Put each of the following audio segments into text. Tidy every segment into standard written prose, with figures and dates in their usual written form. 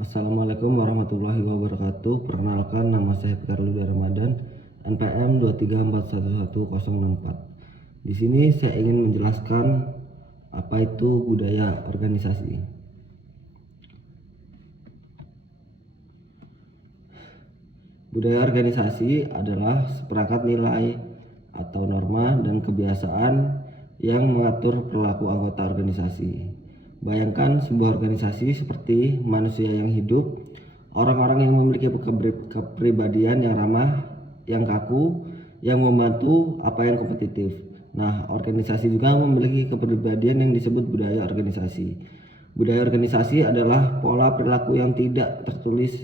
Assalamualaikum warahmatullahi wabarakatuh. Perkenalkan, nama saya Fikarluda Ramadan, NPM 234111064. Di sini saya ingin menjelaskan apa itu budaya organisasi. Budaya organisasi adalah seperangkat nilai atau norma dan kebiasaan yang mengatur perilaku anggota organisasi. Bayangkan sebuah organisasi seperti manusia yang hidup, orang-orang yang memiliki kepribadian yang ramah, yang kaku, yang membantu, apa yang kompetitif. Nah, organisasi juga memiliki kepribadian yang disebut budaya organisasi. Budaya organisasi adalah pola perilaku yang tidak tertulis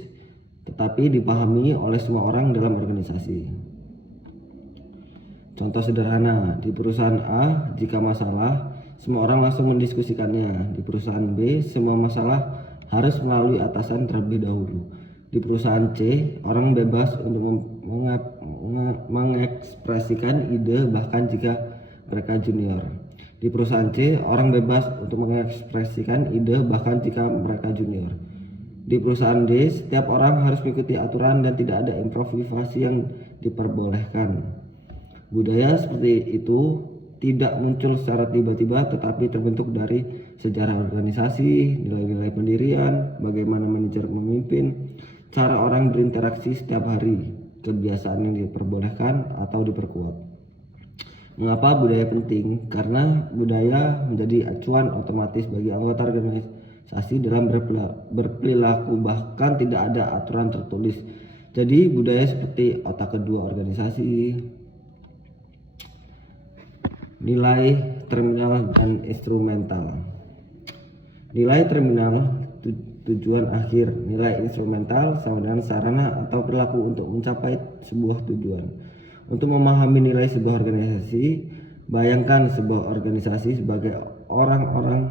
tetapi dipahami oleh semua orang dalam organisasi. Contoh sederhana, di perusahaan A, jika masalah, semua orang langsung mendiskusikannya. Di perusahaan B, semua masalah harus melalui atasan terlebih dahulu. Di perusahaan C, orang bebas untuk mengekspresikan ide bahkan jika mereka junior. Di perusahaan C, orang bebas untuk mengekspresikan ide bahkan jika mereka junior. Di perusahaan D, setiap orang harus mengikuti aturan dan tidak ada improvisasi yang diperbolehkan. Budaya seperti itu tidak muncul secara tiba-tiba tetapi terbentuk dari sejarah organisasi, nilai-nilai pendirian, bagaimana manajer memimpin, cara orang berinteraksi setiap hari, kebiasaan yang diperbolehkan atau diperkuat. Mengapa budaya penting? Karena budaya menjadi acuan otomatis bagi anggota organisasi dalam berperilaku, bahkan tidak ada aturan tertulis. Jadi budaya seperti otak kedua organisasi. Nilai terminal dan instrumental. Nilai terminal tujuan akhir, nilai instrumental sama dengan sarana atau perilaku untuk mencapai sebuah tujuan. Untuk memahami nilai sebuah organisasi, bayangkan sebuah organisasi sebagai orang-orang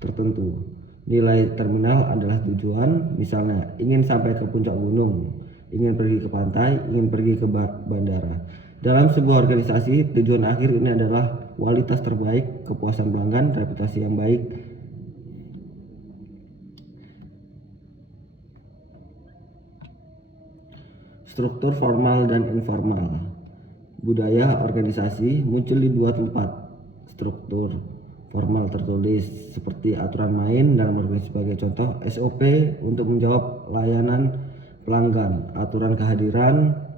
tertentu. Nilai terminal adalah tujuan, misalnya ingin sampai ke puncak gunung, ingin pergi ke pantai, ingin pergi ke bandara. Dalam sebuah organisasi, tujuan akhir ini adalah kualitas terbaik, kepuasan pelanggan, reputasi yang baik. Struktur formal dan informal. Budaya organisasi muncul di dua tempat. Struktur formal tertulis seperti aturan main dalam organisasi, sebagai contoh SOP untuk menjawab layanan pelanggan, aturan kehadiran,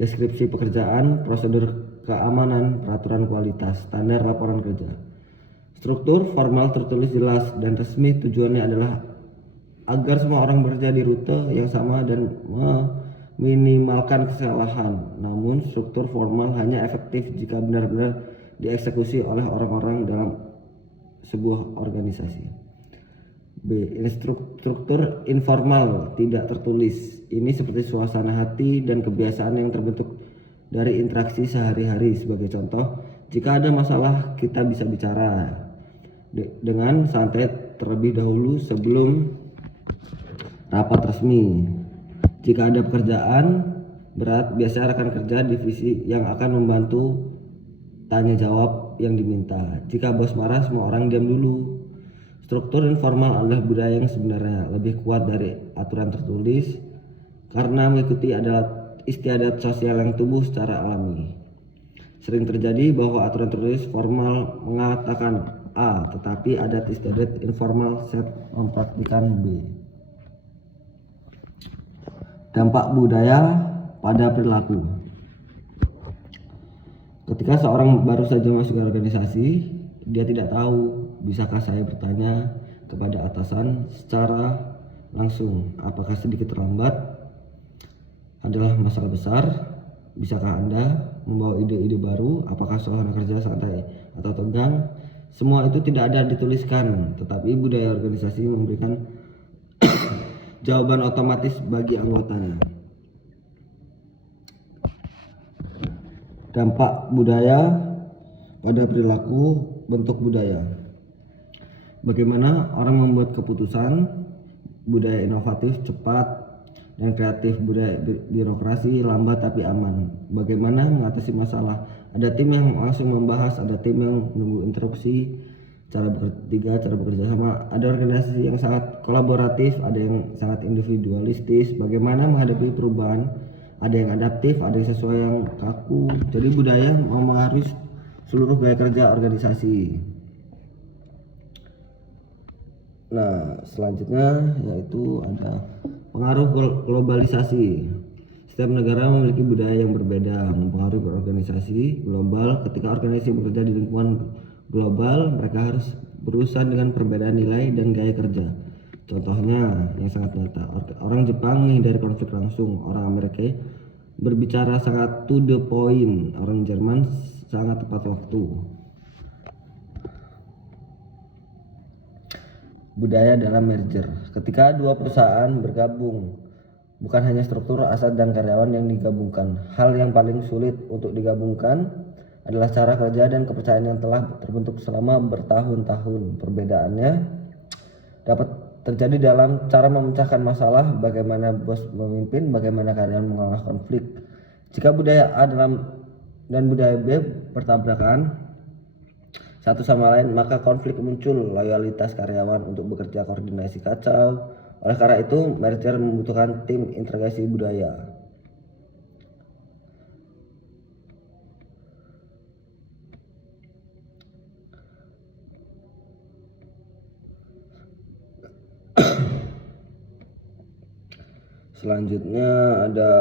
deskripsi pekerjaan, prosedur keamanan, peraturan kualitas, standar laporan kerja. Struktur formal tertulis jelas dan resmi, tujuannya adalah agar semua orang bekerja di rute yang sama dan meminimalkan kesalahan. Namun struktur formal hanya efektif jika benar-benar dieksekusi oleh orang-orang dalam sebuah organisasi. B. Struktur informal tidak tertulis. Ini seperti suasana hati dan kebiasaan yang terbentuk dari interaksi sehari-hari. Sebagai contoh, jika ada masalah kita bisa bicara dengan santai terlebih dahulu sebelum rapat resmi. Jika ada pekerjaan berat, biasanya rekan kerja divisi yang akan membantu tanya jawab yang diminta. Jika bos marah, semua orang diam dulu. Struktur informal adalah budaya yang sebenarnya lebih kuat dari aturan tertulis karena mengikuti adalah istiadat sosial yang tumbuh secara alami. Sering terjadi bahwa aturan tertulis formal mengatakan A, tetapi adat istiadat informal set mempraktikkan B. Dampak budaya pada perilaku. Ketika seorang baru saja masuk ke organisasi, dia tidak tahu, bisakah saya bertanya kepada atasan secara langsung, apakah sedikit terlambat adalah masalah besar? Bisakah Anda membawa ide-ide baru? Apakah suasana kerja santai atau tegang? Semua itu tidak ada dituliskan, tetapi budaya organisasi memberikan jawaban otomatis bagi anggotanya. Dampak budaya pada perilaku, bentuk budaya. Bagaimana orang membuat keputusan, budaya inovatif, cepat dan kreatif, budaya birokrasi lambat tapi aman. Bagaimana mengatasi masalah, ada tim yang langsung membahas, ada tim yang menunggu interupsi, cara bekerja sama. Ada organisasi yang sangat kolaboratif, ada yang sangat individualistis. Bagaimana menghadapi perubahan? Ada yang adaptif, ada yang sesuai yang kaku. Jadi budaya mempengaruhi seluruh gaya kerja organisasi. Nah, selanjutnya yaitu ada pengaruh globalisasi. Setiap negara memiliki budaya yang berbeda, mempengaruhi organisasi global. Ketika organisasi bekerja di lingkungan global, mereka harus berurusan dengan perbedaan nilai dan gaya kerja. Contohnya yang sangat nyata, orang Jepang menghindari konflik langsung, orang Amerika berbicara sangat to the point, orang Jerman sangat tepat waktu. Budaya dalam merger. Ketika dua perusahaan bergabung, bukan hanya struktur aset dan karyawan yang digabungkan. Hal yang paling sulit untuk digabungkan adalah cara kerja dan kepercayaan yang telah terbentuk selama bertahun-tahun. Perbedaannya dapat terjadi dalam cara memecahkan masalah, bagaimana bos memimpin, bagaimana karyawan mengolah konflik. Jika budaya A dan budaya B bertabrakan satu sama lain, maka konflik muncul, loyalitas karyawan untuk bekerja koordinasi kacau. Oleh karena itu, merger membutuhkan tim integrasi budaya. Selanjutnya ada